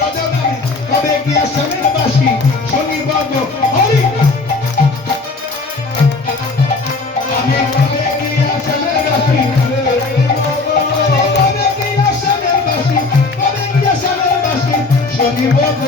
রজনামে কবে কি আসামের বাসী শনিবাদ হরি আমি কবে কি আসামের বাসী কবে কি আসামের বাসী কবে কি আসামের বাসী শনিবাদ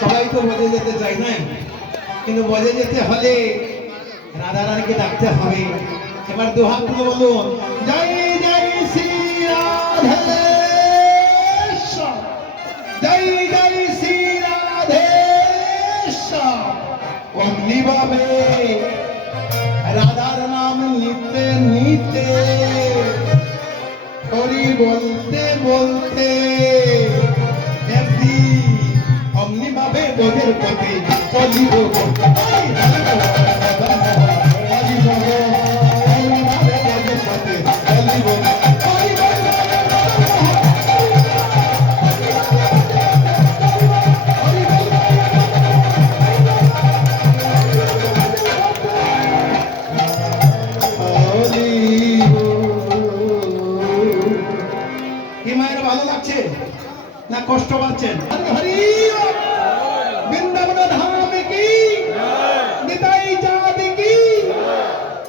সবাই তো বজে যেতে চাই না, কিন্তু বজে যেতে হলে রাধা রানীকে ডাকতে হবে। এবার দু হাত তুলে বলুন, জয় জয় শ্রী রাধেশ্বর, জয় জয় শ্রী রাধেশ্বর। অমনি ভাবে রাধার নাম নিতে নিতে হরি বলতে বলতে অমনি ভাবে বনের পথে চলিব কি মায়ের ভালো লাগছে না কষ্ট পাচ্ছেন? হরি বৃন্দাবন ধাম কি নিতাই চাঁদ কি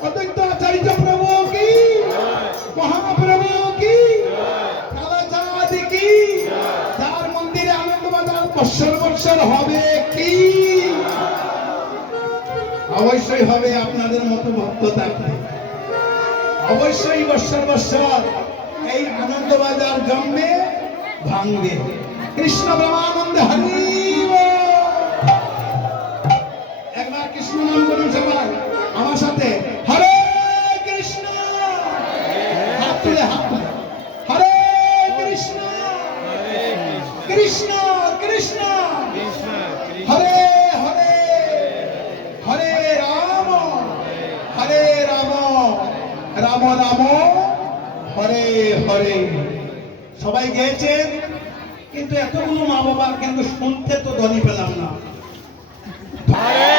অদ্বৈত আচার্য প্রভু কি মহাপ্রভু কি কালা চাঁদ কি যার মন্দিরে আনন্দ বাজার বৎসর বৎসর হবে কি? অবশ্যই হবে আপনাদের মতো ভক্ত থাকবে, অবশ্যই বৎসর বৎসর এই আনন্দ বাজার জন্মে ভাঙবে। কৃষ্ণ ব্রহ্মানন্দ হরি একবার কৃষ্ণ নাম বলুন সবাই আমার সাথে, হরে কৃষ্ণ, হাত তুলে হাত তুলে, হরে কৃষ্ণ কৃষ্ণ কৃষ্ণ হরে হরে, হরে রাম রাম রাম হরে হরে। সবাই গেয়েছেন, কিন্তু এতগুলো মা বাবা কিন্তু শুনতে তো ধ্বনি পেলাম না। হরে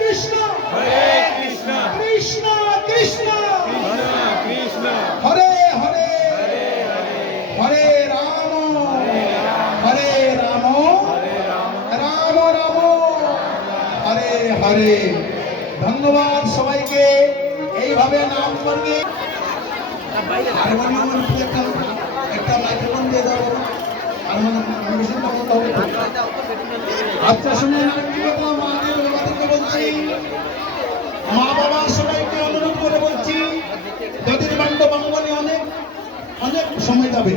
কৃষ্ণ হরে কৃষ্ণ কৃষ্ণ কৃষ্ণ কৃষ্ণ হরে হরে, হরে রাম রাম রাম হরে হরে। ধন্যবাদ সবাইকে। এইভাবে নাম করবে। একটা মাইক্রোফোন দিয়ে দাও, আচ্ছা শুনে বলছি, মা বাবা সবাইকে অনুরোধ করে বলছি, যদি বান্ধব অনেক অনেক সময় যাবে।